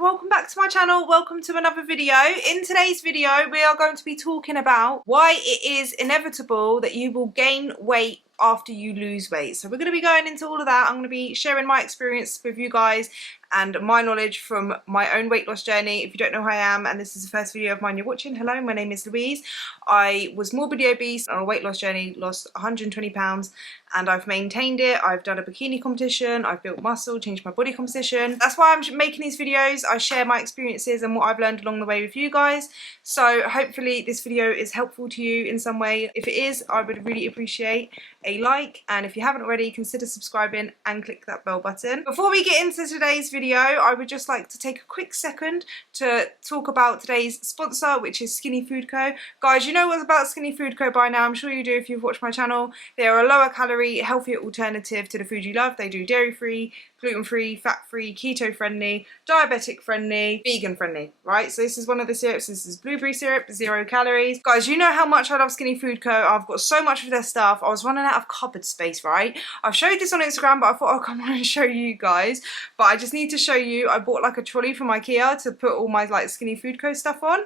welcome back to my channel. Welcome to another video. In today's video we are going to be talking about why it is inevitable that you will gain weight after you lose weight. So we're going to be going into all of that. I'm going to be sharing my experience with you guys and my knowledge from my own weight loss journey. If you don't know who I am and this is the first video of mine you're watching, hello, my name is Louise. I was morbidly obese on a weight loss journey, lost 120 pounds and I've maintained it. I've done a bikini competition, I've built muscle, changed my body composition. That's why I'm making these videos. I share my experiences and what I've learned along the way with you guys. So hopefully this video is helpful to you in some way. If it is, I would really appreciate a like, and if you haven't already, consider subscribing and click that bell button. Before we get into today's video, I would just like to take a quick second to talk about today's sponsor, which is Skinny Food Co. Guys, you know what's about Skinny Food Co by now. I'm sure you do if you've watched my channel. They are a lower calorie, healthier alternative to the food you love. They do dairy free, gluten free, fat free, keto friendly, diabetic friendly, vegan friendly, right? So this is one of the syrups. This is blueberry syrup, 0 calories. Guys, you know how much I love Skinny Food Co. I've got so much of their stuff. I was running out of cupboard space, right? I've showed this on Instagram, but I thought I'll come on and show you guys. But I just need to show you, I bought like a trolley from IKEA to put all my like Skinny Food Co. stuff on.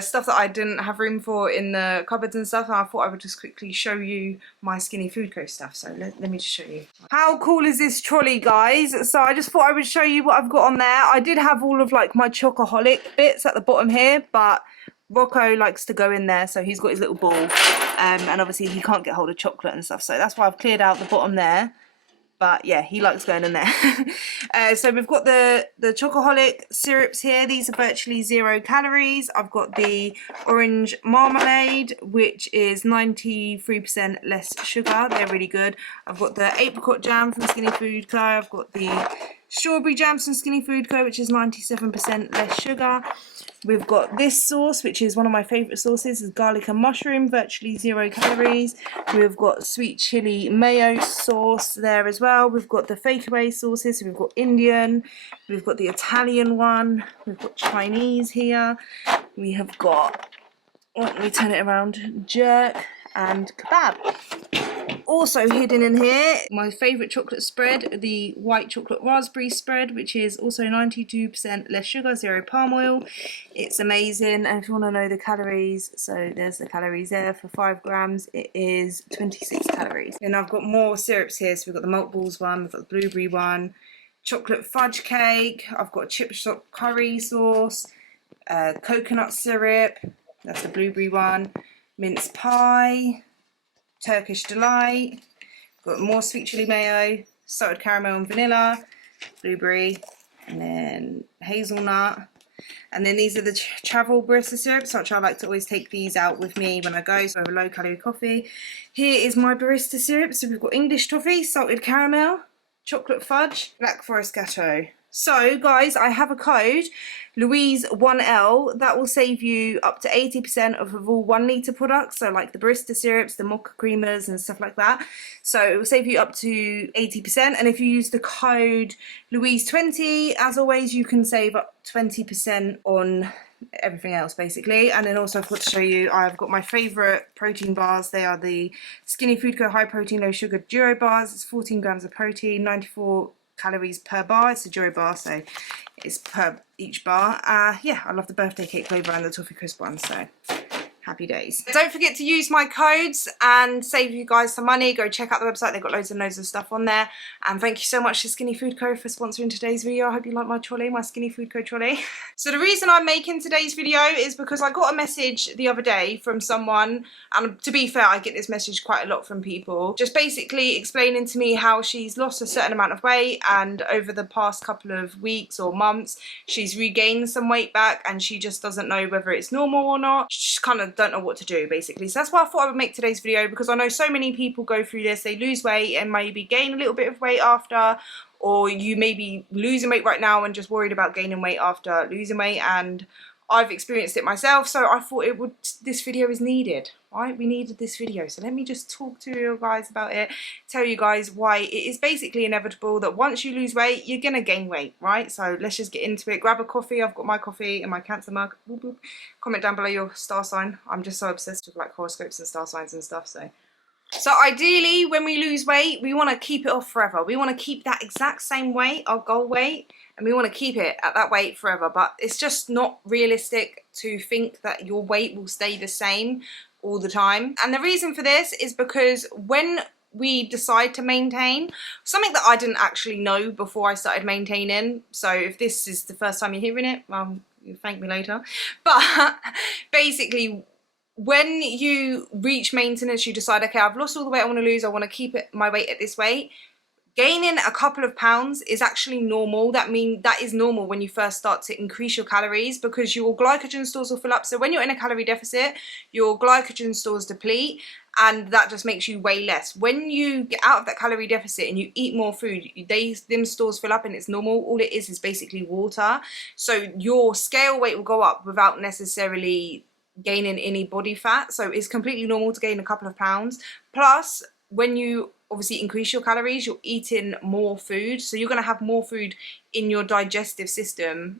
Stuff that I didn't have room for in the cupboards and stuff. And I thought I would just quickly show you my Skinny Food Co. stuff. So let me just show you. How cool is this trolley, guys? So I just thought I would show you what I've got on there. I did have all of like my chocoholic bits at the bottom here, but Rocco likes to go in there, so he's got his little ball, and obviously he can't get hold of chocolate and stuff, so that's why I've cleared out the bottom there. But yeah, he likes going in there. So we've got the chocoholic syrups here. These are virtually 0 calories. I've got the orange marmalade, which is 93% less sugar. They're really good. I've got the apricot jam from Skinny Food Co. I've got the strawberry jams from Skinny Food Co, which is 97% less sugar. We've got this sauce, which is one of my favourite sauces, is garlic and mushroom, virtually 0 calories. We've got sweet chili mayo sauce there as well. We've got the fakeaway sauces, so we've got Indian, we've got the Italian one, we've got Chinese here, we have got, let me turn it around, jerk and kebab. Also hidden in here, my favourite chocolate spread, the white chocolate raspberry spread, which is also 92% less sugar, 0 palm oil. It's amazing, and if you want to know the calories, so there's the calories there. For 5 grams it is 26 calories. And I've got more syrups here, so we've got the malt balls one, we've got the blueberry one, chocolate fudge cake, I've got chip shop curry sauce, coconut syrup, that's the blueberry one, mince pie, Turkish delight, got more sweet chili mayo, salted caramel and vanilla, blueberry, and then hazelnut. And then these are the travel barista syrups, which I like to always take these out with me when I go, so I have a low calorie coffee. Here is my barista syrup, so we've got English toffee, salted caramel, chocolate fudge, black forest gâteau. So guys, I have a code, Louise1L, that will save you up to 80% of all 1 litre products, so like the barista syrups, the mocha creamers and stuff like that. So it will save you up to 80%, and if you use the code Louise20, as always, you can save up 20% on everything else basically. And then also I've got to show you, I've got my favourite protein bars. They are the Skinny Food Co high protein low sugar duo bars. It's 14 grams of protein, 94 calories per bar. It's a duo bar, so it's per each bar. Yeah, I love the birthday cake flavour and the toffee crisp one, so happy days. Don't forget to use my codes and save you guys some money. Go check out the website, they've got loads and loads of stuff on there. And thank you so much to Skinny Food Co for sponsoring today's video. I hope you like my trolley, my Skinny Food Co trolley. So the reason I'm making today's video is because I got a message the other day from someone, and to be fair, I get this message quite a lot from people, just basically explaining to me how she's lost a certain amount of weight, and over the past couple of weeks or months she's regained some weight back, and she just doesn't know whether it's normal or not. She kind of don't know what to do basically. So that's why I thought I would make today's video, because I know so many people go through this. They lose weight and maybe gain a little bit of weight after, or you may be losing weight right now and just worried about gaining weight after losing weight, and I've experienced it myself, so I thought this video is needed, right? We needed this video, so let me just talk to you guys about it, tell you guys why it is basically inevitable that once you lose weight, you're gonna gain weight, right? So let's just get into it. Grab a coffee. I've got my coffee in my Cancer mug. Boop, boop. Comment down below your star sign. I'm just so obsessed with like horoscopes and star signs and stuff, so So ideally, when we lose weight, we want to keep it off forever. We want to keep that exact same weight, our goal weight, and we want to keep it at that weight forever. But it's just not realistic to think that your weight will stay the same all the time. And the reason for this is because when we decide to maintain, something that I didn't actually know before I started maintaining, so if this is the first time you're hearing it, well, you thank me later. But basically, when you reach maintenance, you decide, okay, I've lost all the weight I want to lose, I want to keep my weight at this weight. Gaining a couple of pounds is actually normal. That is normal when you first start to increase your calories, because your glycogen stores will fill up. So when you're in a calorie deficit, your glycogen stores deplete, and that just makes you weigh less. When you get out of that calorie deficit and you eat more food, them stores fill up, and it's normal. All it is basically water. So your scale weight will go up without necessarily gaining any body fat. So it's completely normal to gain a couple of pounds. Plus, when you obviously increase your calories, you're eating more food, so you're going to have more food in your digestive system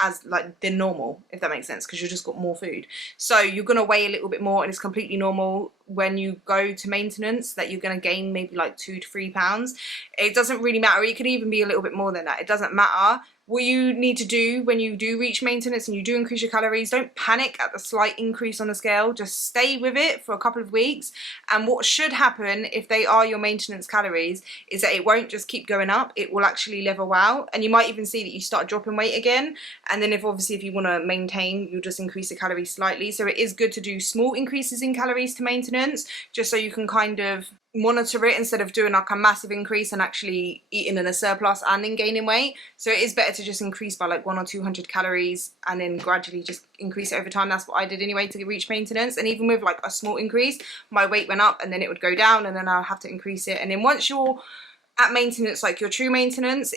as than normal, if that makes sense, because you've just got more food. So you're going to weigh a little bit more, and it's completely normal when you go to maintenance that you're going to gain maybe like 2 to 3 pounds. It doesn't really matter. It could even be a little bit more than that. It doesn't matter. What you need to do when you do reach maintenance and you do increase your calories, don't panic at the slight increase on the scale. Just stay with it for a couple of weeks. And what should happen if they are your maintenance calories is that it won't just keep going up. It will actually level out. And you might even see that you start dropping weight again. And then if you want to maintain, you'll just increase the calories slightly. So it is good to do small increases in calories to maintenance, just so you can kind of monitor it instead of doing like a massive increase and actually eating in a surplus and then gaining weight. So it is better to just increase by like 100 or 200 calories and then gradually just increase it over time. That's what I did anyway to reach maintenance. And even with like a small increase, my weight went up and then it would go down, and then I'll have to increase it. And then once you're at maintenance, like your true maintenance,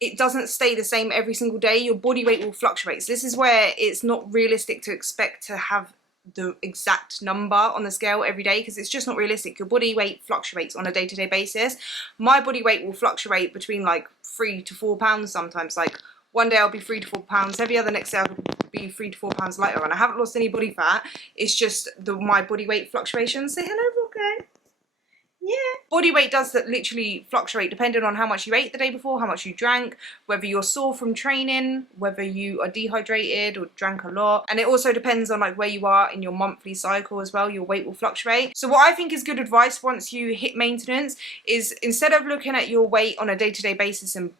it doesn't stay the same every single day. Your body weight will fluctuate. So this is where it's not realistic to expect to have the exact number on the scale every day, because it's just not realistic. Your body weight fluctuates on a day-to-day basis. My body weight will fluctuate between like 3 to 4 pounds sometimes. Like one day I'll be 3 to 4 pounds heavier, the next day I'll be 3 to 4 pounds lighter, and I haven't lost any body fat. It's just my body weight fluctuations. Say hello, okay? Yeah. Body weight does literally fluctuate depending on how much you ate the day before, how much you drank, whether you're sore from training, whether you are dehydrated or drank a lot. And it also depends on like where you are in your monthly cycle as well. Your weight will fluctuate. So what I think is good advice once you hit maintenance is, instead of looking at your weight on a day-to-day basis and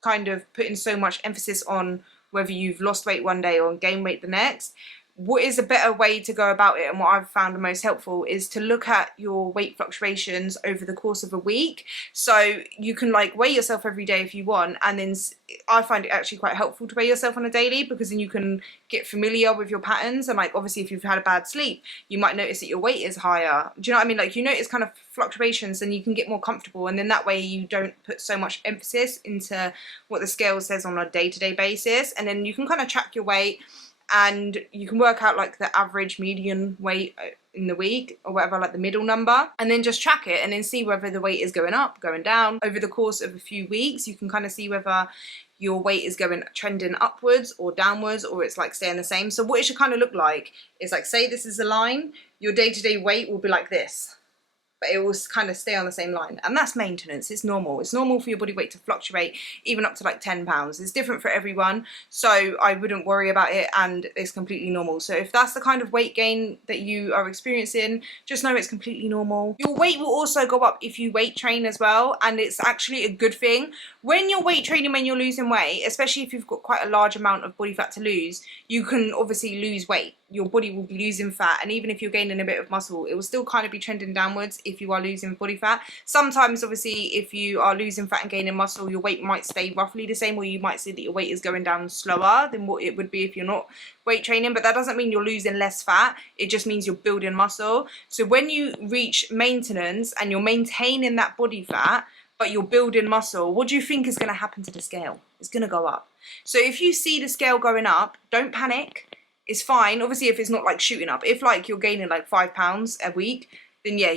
kind of putting so much emphasis on whether you've lost weight one day or gained weight the next, what is a better way to go about it, and what I've found the most helpful, is to look at your weight fluctuations over the course of a week. So you can like weigh yourself every day if you want, and then I find it actually quite helpful to weigh yourself on a daily, because then you can get familiar with your patterns. And like obviously if you've had a bad sleep, you might notice that your weight is higher. Do you know what I mean? Like you notice kind of fluctuations, and you can get more comfortable, and then that way you don't put so much emphasis into what the scale says on a day-to-day basis. And then you can kind of track your weight, and you can work out like the average median weight in the week or whatever, like the middle number, and then just track it and then see whether the weight is going up, going down. Over the course of a few weeks, you can kind of see whether your weight is trending upwards or downwards, or it's like staying the same. So what it should kind of look like is like, say this is a line, your day-to-day weight will be like this, but it will kind of stay on the same line. And that's maintenance. It's normal. It's normal for your body weight to fluctuate even up to like 10 pounds. It's different for everyone, so I wouldn't worry about it, and it's completely normal. So if that's the kind of weight gain that you are experiencing, just know it's completely normal. Your weight will also go up if you weight train as well, and it's actually a good thing. When you're weight training, when you're losing weight, especially if you've got quite a large amount of body fat to lose, you can obviously lose weight. Your body will be losing fat, and even if you're gaining a bit of muscle, it will still kind of be trending downwards if you are losing body fat. Sometimes obviously if you are losing fat and gaining muscle, your weight might stay roughly the same, or you might see that your weight is going down slower than what it would be if you're not weight training. But that doesn't mean you're losing less fat, it just means you're building muscle. So when you reach maintenance and you're maintaining that body fat but you're building muscle, what do you think is going to happen to the scale? It's going to go up. So if you see the scale going up, don't panic. It's fine. Obviously, if it's not like shooting up, if like you're gaining like 5 pounds a week, then yeah,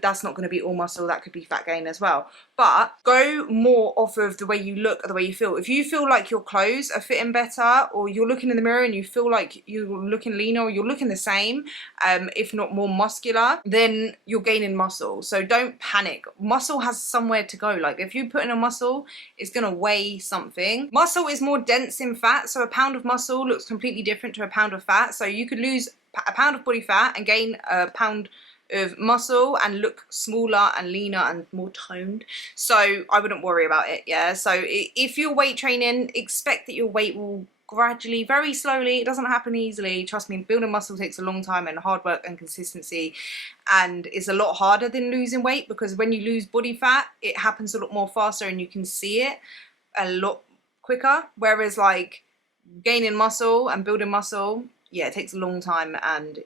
that's not going to be all muscle. That could be fat gain as well. But go more off of the way you look, or the way you feel. If you feel like your clothes are fitting better, or you're looking in the mirror and you feel like you're looking leaner, or you're looking the same, if not more muscular, then you're gaining muscle. So don't panic. Muscle has somewhere to go. Like if you put in a muscle, it's going to weigh something. Muscle is more dense in fat, so a pound of muscle looks completely different to a pound of fat. So you could lose a pound of body fat and gain a pound of muscle and look smaller and leaner and more toned. So I wouldn't worry about it. Yeah, so if you're weight training, expect that your weight will gradually, very slowly, it doesn't happen easily, trust me. Building muscle takes a long time and hard work and consistency, and it's a lot harder than losing weight, because when you lose body fat, it happens a lot more faster and you can see it a lot quicker, whereas like gaining muscle and building muscle, yeah, it takes a long time, and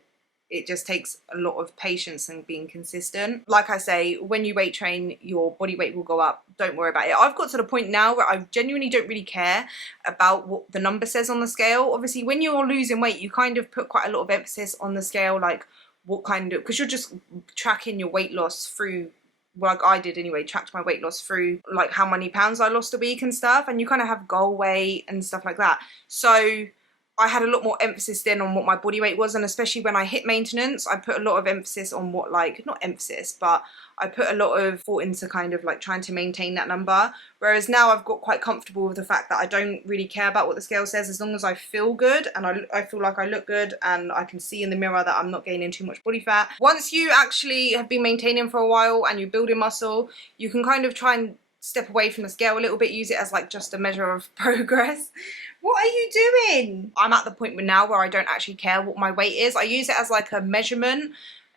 it just takes a lot of patience and being consistent. Like I say, when you weight train, your body weight will go up. Don't worry about it. I've got to the point now where I genuinely don't really care about what the number says on the scale. Obviously, when you're losing weight, you kind of put quite a lot of emphasis on the scale, like what kind of, because you're just tracking your weight loss through, like I did anyway, tracked my weight loss through like how many pounds I lost a week and stuff, and you kind of have goal weight and stuff like that. So I had a lot more emphasis then on what my body weight was, and especially when I hit maintenance, I put a lot of emphasis on what, like, not emphasis, but I put a lot of thought into kind of like trying to maintain that number. Whereas now I've got quite comfortable with the fact that I don't really care about what the scale says, as long as I feel good and I feel like I look good and I can see in the mirror that I'm not gaining too much body fat. Once you actually have been maintaining for a while and you're building muscle, you can kind of try and step away from the scale a little bit, use it as like just a measure of progress. What are you doing? I'm at the point now where I don't actually care what my weight is. I use it as like a measurement,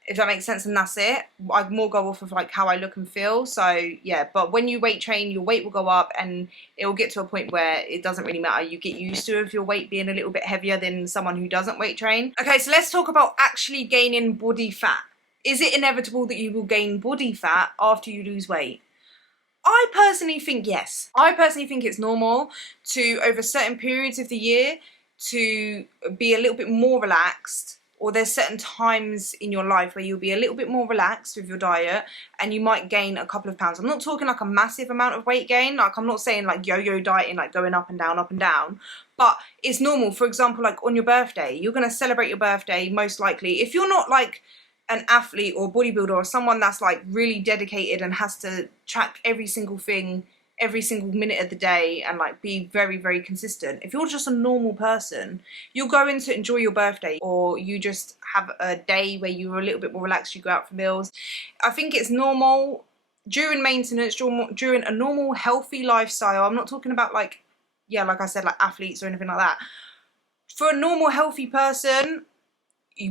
if that makes sense, and that's it. I more go off of like how I look and feel. So yeah, but when you weight train, your weight will go up, and it will get to a point where it doesn't really matter. You get used to your weight being a little bit heavier than someone who doesn't weight train. Okay, so let's talk about actually gaining body fat. Is it inevitable that you will gain body fat after you lose weight? I personally think yes. I personally think it's normal to, over certain periods of the year, to be a little bit more relaxed, or there's certain times in your life where you'll be a little bit more relaxed with your diet and you might gain a couple of pounds. I'm not talking like a massive amount of weight gain. Like, I'm not saying like yo-yo dieting, like going up and down, but it's normal. For example, like on your birthday, you're going to celebrate your birthday most likely. If you're not like an athlete or bodybuilder or someone that's like really dedicated and has to track every single thing every single minute of the day and like be very, very consistent, if you're just a normal person, you're going to enjoy your birthday, or you just have a day where you're a little bit more relaxed, you go out for meals. I think it's normal during maintenance, during a normal healthy lifestyle. I'm not talking about like, yeah, like I said, like athletes or anything like that. For a normal healthy person,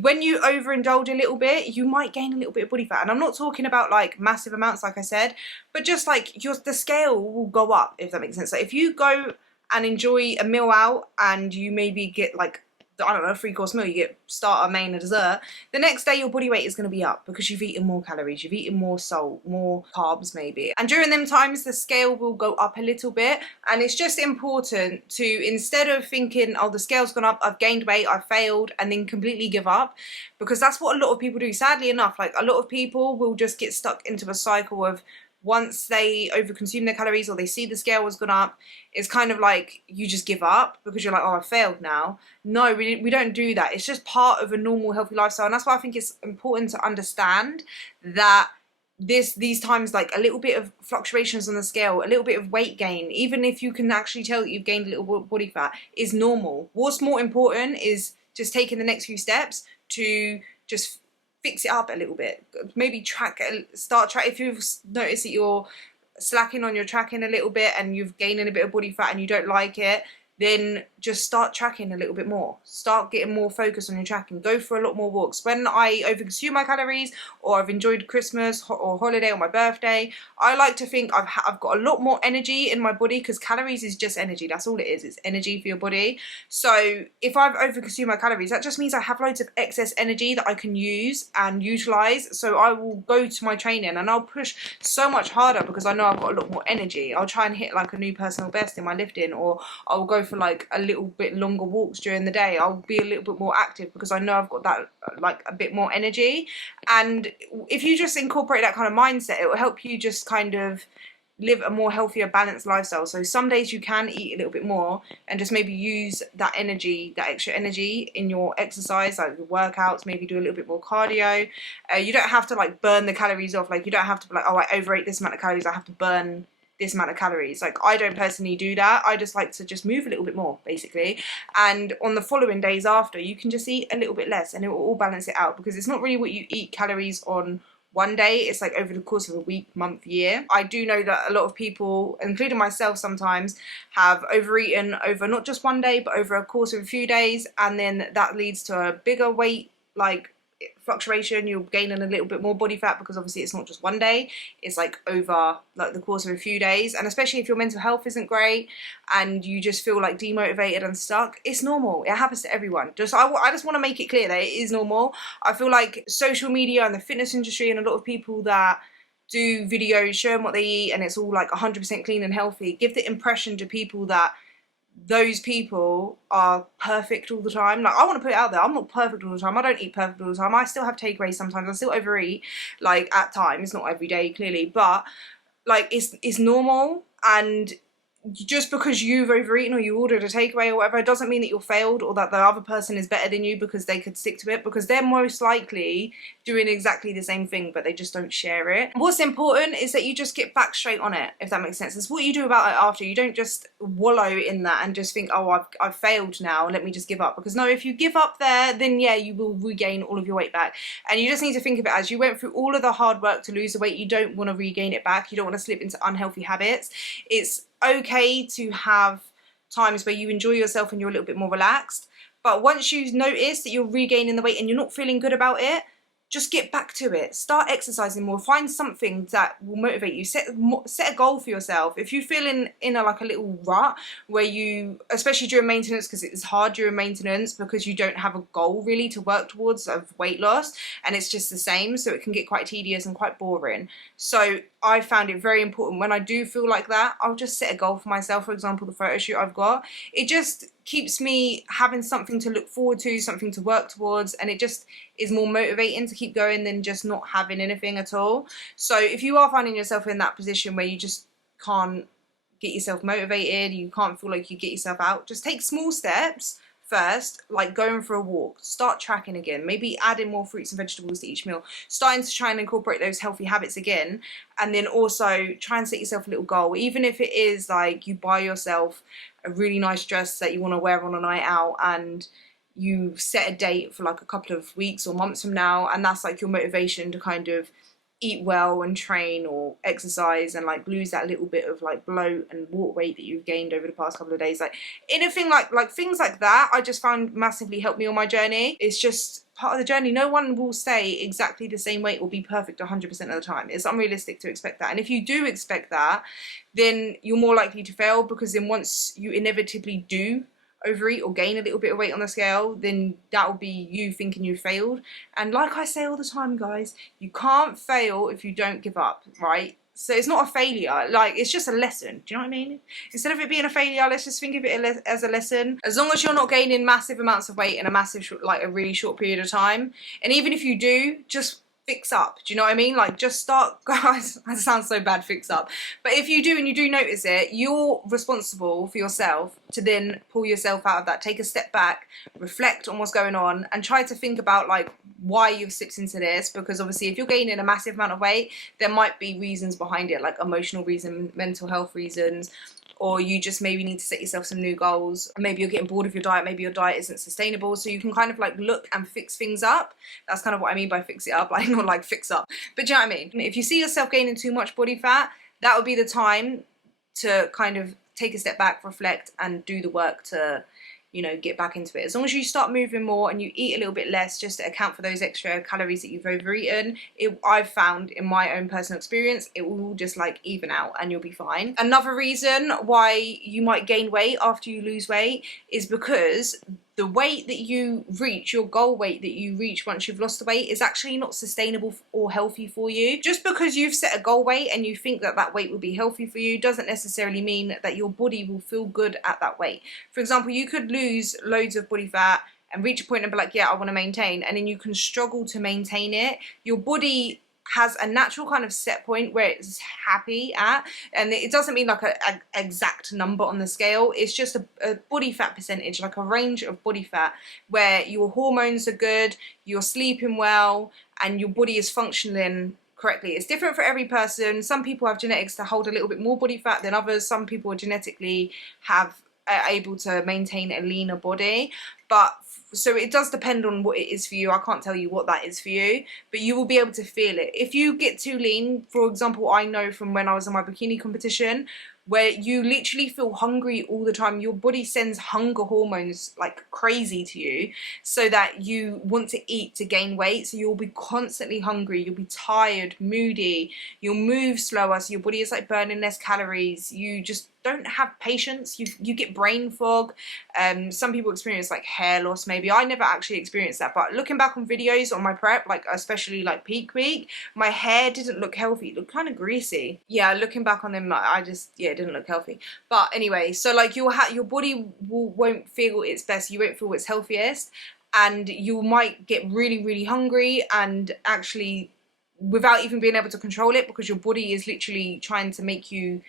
when you overindulge a little bit, you might gain a little bit of body fat. And I'm not talking about like massive amounts, like I said, but just like the scale will go up, if that makes sense. Like if you go and enjoy a meal out and you maybe get like, I don't know, a 3-course meal, you get starter, main and dessert, the next day your body weight is going to be up because you've eaten more calories, you've eaten more salt, more carbs maybe. And during them times the scale will go up a little bit, and it's just important to, instead of thinking, oh, the scale's gone up, I've gained weight, I've failed, and then completely give up, because that's what a lot of people do. Sadly enough, like a lot of people will just get stuck into a cycle of, once they overconsume their calories or they see the scale has gone up, it's kind of like you just give up because you're like, oh, I failed now. No, we don't do that. It's just part of a normal healthy lifestyle. And that's why I think it's important to understand that these times, like a little bit of fluctuations on the scale, a little bit of weight gain, even if you can actually tell that you've gained a little body fat, is normal. What's more important is just taking the next few steps to just fix it up a little bit. Maybe start track. If you've noticed that you're slacking on your tracking a little bit and you've gained a bit of body fat and you don't like it, then just start tracking a little bit more. Start getting more focused on your tracking. Go for a lot more walks. When I overconsume my calories, or I've enjoyed Christmas or holiday or my birthday, I like to think I've got a lot more energy in my body, because calories is just energy. That's all it is. It's energy for your body. So if I've overconsumed my calories, that just means I have loads of excess energy that I can use and utilize. So I will go to my training and I'll push so much harder because I know I've got a lot more energy. I'll try and hit like a new personal best in my lifting, or I'll go for like a little bit longer walks during the day. I'll be a little bit more active because I know I've got that like a bit more energy. And if you just incorporate that kind of mindset, it will help you just kind of live a more healthier, balanced lifestyle. So some days you can eat a little bit more and just maybe use that energy, that extra energy in your exercise, like your workouts, maybe do a little bit more cardio. You don't have to like burn the calories off. Like you don't have to be like, oh, I overate this amount of calories, I have to burn this amount of calories. Like I don't personally do that. I just like to just move a little bit more basically, and on the following days after you can just eat a little bit less and it will all balance it out, because it's not really what you eat calories on one day, it's like over the course of a week, month, year. I do know that a lot of people, including myself sometimes, have overeaten over not just one day but over a course of a few days, and then that leads to a bigger weight like fluctuation. You're gaining a little bit more body fat because obviously it's not just one day, it's like over like the course of a few days. And especially if your mental health isn't great and you just feel like demotivated and stuck, it's normal. It happens to everyone. I just want to make it clear that it is normal. I feel like social media and the fitness industry and a lot of people that do videos showing what they eat and it's all like 100% clean and healthy give the impression to people that those people are perfect all the time. Like I want to put it out there, I'm not perfect all the time. I don't eat perfect all the time. I still have takeaways sometimes. I still overeat like at times, not every day clearly, but like it's normal. And just because you've overeaten or you ordered a takeaway or whatever, it doesn't mean that you're failed or that the other person is better than you because they could stick to it, because they're most likely doing exactly the same thing but they just don't share it. What's important is that you just get back straight on it, if that makes sense. It's what you do about it after. You don't just wallow in that and just think, oh, I've failed now, let me just give up. Because no, if you give up there, then yeah, you will regain all of your weight back. And you just need to think of it as you went through all of the hard work to lose the weight. You don't want to regain it back. You don't want to slip into unhealthy habits. It's okay to have times where you enjoy yourself and you're a little bit more relaxed, but once you notice that you're regaining the weight and you're not feeling good about it, just get back to it. Start exercising more. Find something that will motivate you. Set a goal for yourself. If you feel in a little rut where you, especially during maintenance, because it's hard during maintenance because you don't have a goal really to work towards of weight loss and it's just the same, so it can get quite tedious and quite boring. So I found it very important when I do feel like that, I'll just set a goal for myself. For example, the photo shoot I've got, it just keeps me having something to look forward to, something to work towards, and it just is more motivating to keep going than just not having anything at all. So if you are finding yourself in that position where you just can't get yourself motivated, you can't feel like you get yourself out, just take small steps first, like going for a walk, start tracking again, maybe adding more fruits and vegetables to each meal, starting to try and incorporate those healthy habits again, and then also try and set yourself a little goal, even if it is like you buy yourself a really nice dress that you want to wear on a night out and you set a date for like a couple of weeks or months from now, and that's like your motivation to kind of eat well and train or exercise and like lose that little bit of like bloat and water weight that you've gained over the past couple of days. Like anything like things like that, I just found massively helped me on my journey. It's just part of the journey. No one will stay exactly the same weight or be perfect 100% of the time. It's unrealistic to expect that. And if you do expect that, then you're more likely to fail, because then once you inevitably do overeat or gain a little bit of weight on the scale, then that will be you thinking you failed. And like I say all the time, guys, you can't fail if you don't give up, right? So it's not a failure, like it's just a lesson. Do you know what I mean? Instead of it being a failure, let's just think of it as a lesson. As long as you're not gaining massive amounts of weight in a really short period of time, and even if you do, just fix up. Do you know what I mean? Like just start, guys, that sounds so bad, fix up. But if you do and you do notice it, you're responsible for yourself to then pull yourself out of that, take a step back, reflect on what's going on and try to think about like why you've slipped into this. Because obviously if you're gaining a massive amount of weight, there might be reasons behind it, like emotional reasons, mental health reasons, or you just maybe need to set yourself some new goals. Maybe you're getting bored of your diet, maybe your diet isn't sustainable, so you can kind of like look and fix things up. That's kind of what I mean by fix it up, like not like fix up, but do you know what I mean? If you see yourself gaining too much body fat, that would be the time to kind of take a step back, reflect and do the work to, you know, get back into it. As long as you start moving more and you eat a little bit less just to account for those extra calories that you've overeaten, I've found in my own personal experience, it will just like even out and you'll be fine. Another reason why you might gain weight after you lose weight is because the weight that you reach, your goal weight that you reach once you've lost the weight, is actually not sustainable or healthy for you. Just because you've set a goal weight and you think that that weight will be healthy for you doesn't necessarily mean that your body will feel good at that weight. For example, you could lose loads of body fat and reach a point and be like, yeah, I want to maintain, and then you can struggle to maintain it. Your body has a natural kind of set point where it's happy at, and it doesn't mean like a exact number on the scale. It's just a body fat percentage, like a range of body fat where your hormones are good, you're sleeping well, and your body is functioning correctly. It's different for every person. Some people have genetics to hold a little bit more body fat than others. Some people genetically are able to maintain a leaner body, but so it does depend on what it is for you. I can't tell you what that is for you, but you will be able to feel it. If you get too lean, for example, I know from when I was in my bikini competition, where you literally feel hungry all the time. Your body sends hunger hormones like crazy to you so that you want to eat to gain weight. So you'll be constantly hungry, you'll be tired, moody, you'll move slower, so your body is like burning less calories. You just don't have patience. You get brain fog. Some people experience like hair loss maybe. I never actually experienced that, but looking back on videos on my prep, like especially like peak week, my hair didn't look healthy. It looked kind of greasy. Yeah, looking back on them, I just, yeah, it didn't look healthy. But anyway, so like your body won't feel its best. You won't feel its healthiest, and you might get really hungry, and actually without even being able to control it, because your body is literally trying to make you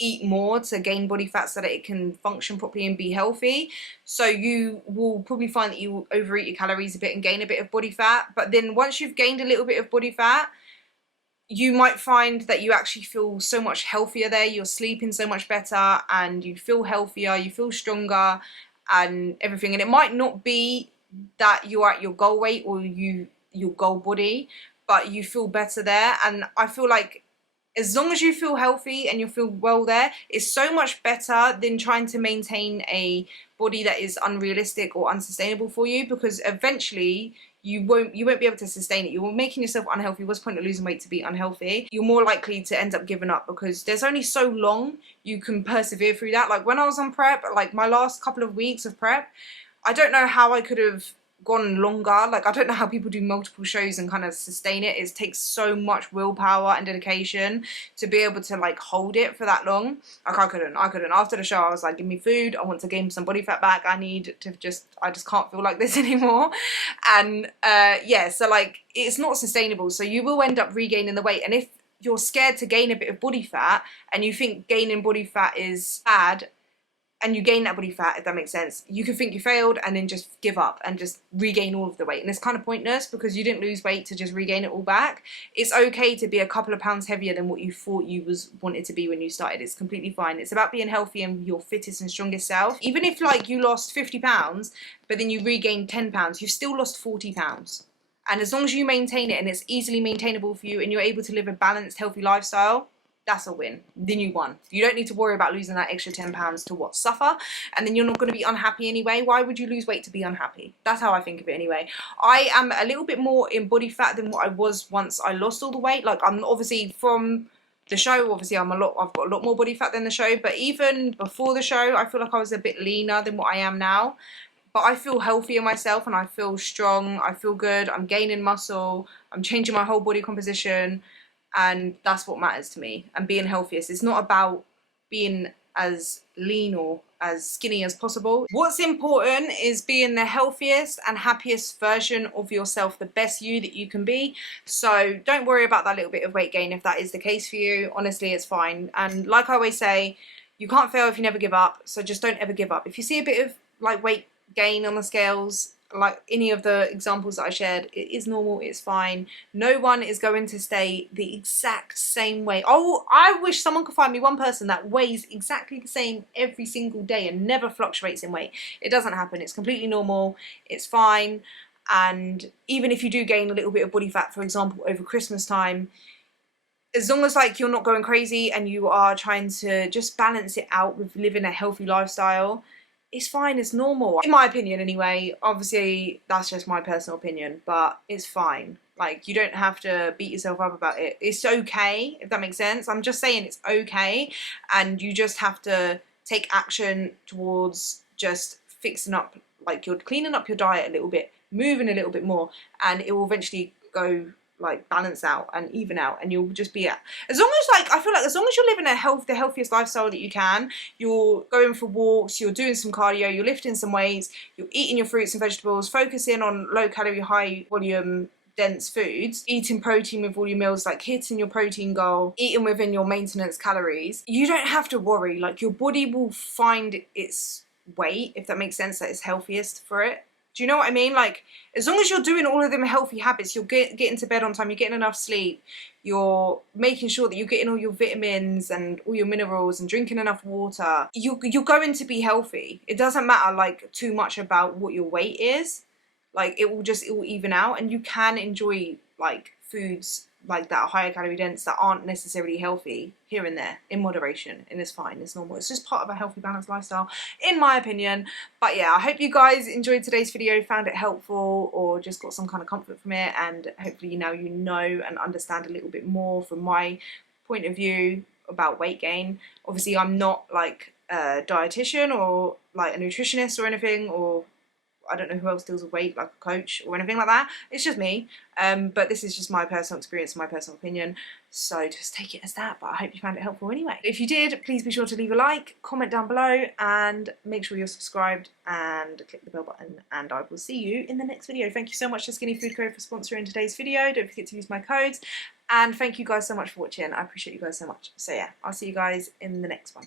eat more to gain body fat so that it can function properly and be healthy. So you will probably find that you will overeat your calories a bit and gain a bit of body fat. But then once you've gained a little bit of body fat, you might find that you actually feel so much healthier there. You're sleeping so much better, and you feel healthier, you feel stronger and everything. And it might not be that you're at your goal weight or your goal body, but you feel better there. And I feel like as long as you feel healthy and you feel well there, it's so much better than trying to maintain a body that is unrealistic or unsustainable for you, because eventually you won't be able to sustain it. You're making yourself unhealthy. What's the point of losing weight to be unhealthy? You're more likely to end up giving up, because there's only so long you can persevere through that. Like when I was on prep, like my last couple of weeks of prep, I don't know how I could have gone longer. Like I don't know how people do multiple shows and kind of sustain it. It takes so much willpower and dedication to be able to like hold it for that long. Like I couldn't. After the show I was like, give me food, I want to gain some body fat back, I just can't feel like this anymore. And yeah, so like it's not sustainable, so you will end up regaining the weight. And if you're scared to gain a bit of body fat and you think gaining body fat is bad, and you gain that body fat, if that makes sense, you can think you failed and then just give up and just regain all of the weight. And it's kind of pointless, because you didn't lose weight to just regain it all back. It's okay to be a couple of pounds heavier than what you thought you wanted to be when you started. It's completely fine. It's about being healthy and your fittest and strongest self. Even if like you lost 50 pounds, but then you regained 10 pounds, you've still lost 40 pounds. And as long as you maintain it and it's easily maintainable for you and you're able to live a balanced, healthy lifestyle, that's a win. Then you won. You don't need to worry about losing that extra 10 pounds to what? Suffer. And then you're not going to be unhappy anyway. Why would you lose weight to be unhappy? That's how I think of it anyway. I am a little bit more in body fat than what I was once I lost all the weight. Like I'm obviously from the show, obviously I've got a lot more body fat than the show. But even before the show, I feel like I was a bit leaner than what I am now. But I feel healthier myself and I feel strong. I feel good. I'm gaining muscle. I'm changing my whole body composition. And that's what matters to me, and being healthiest. It's not about being as lean or as skinny as possible. What's important is being the healthiest and happiest version of yourself, the best you that you can be. So don't worry about that little bit of weight gain if that is the case for you. Honestly, it's fine. And like I always say, you can't fail if you never give up. So just don't ever give up. If you see a bit of like weight gain on the scales, like any of the examples that I shared, it is normal, it's fine. No one is going to stay the exact same way. Oh, I wish someone could find me one person that weighs exactly the same every single day and never fluctuates in weight. It doesn't happen. It's completely normal, it's fine. And even if you do gain a little bit of body fat, for example, over Christmas time, as long as like you're not going crazy and you are trying to just balance it out with living a healthy lifestyle, it's fine, it's normal. In my opinion anyway. Obviously that's just my personal opinion, but it's fine. Like you don't have to beat yourself up about it. It's okay, if that makes sense. I'm just saying it's okay, and you just have to take action towards just fixing up, like you're cleaning up your diet a little bit, moving a little bit more, and it will eventually go like balance out and even out, and you'll just be at, as long as like, I feel like as long as you're living the healthiest lifestyle that you can, you're going for walks, you're doing some cardio, you're lifting some weights, you're eating your fruits and vegetables, focusing on low calorie, high volume, dense foods, eating protein with all your meals, like hitting your protein goal, eating within your maintenance calories, you don't have to worry. Like your body will find its weight, if that makes sense, that is healthiest for it. Do you know what I mean? Like, as long as you're doing all of them healthy habits, you're getting to bed on time, you're getting enough sleep, you're making sure that you're getting all your vitamins and all your minerals and drinking enough water, you're going to be healthy. It doesn't matter like too much about what your weight is. Like it will even out, and you can enjoy like foods like that, higher calorie dense, that aren't necessarily healthy here and there in moderation, and it's fine, it's normal. It's just part of a healthy, balanced lifestyle, in my opinion. But yeah, I hope you guys enjoyed today's video, found it helpful, or just got some kind of comfort from it, and hopefully now you know and understand a little bit more from my point of view about weight gain. Obviously, I'm not like a dietitian or like a nutritionist or anything, or I don't know who else deals with weight, like a coach or anything like that. It's just me. But this is just my personal experience, my personal opinion. So just take it as that. But I hope you found it helpful anyway. If you did, please be sure to leave a like, comment down below, and make sure you're subscribed and click the bell button. And I will see you in the next video. Thank you so much to Skinny Food Co for sponsoring today's video. Don't forget to use my codes. And thank you guys so much for watching. I appreciate you guys so much. So yeah, I'll see you guys in the next one.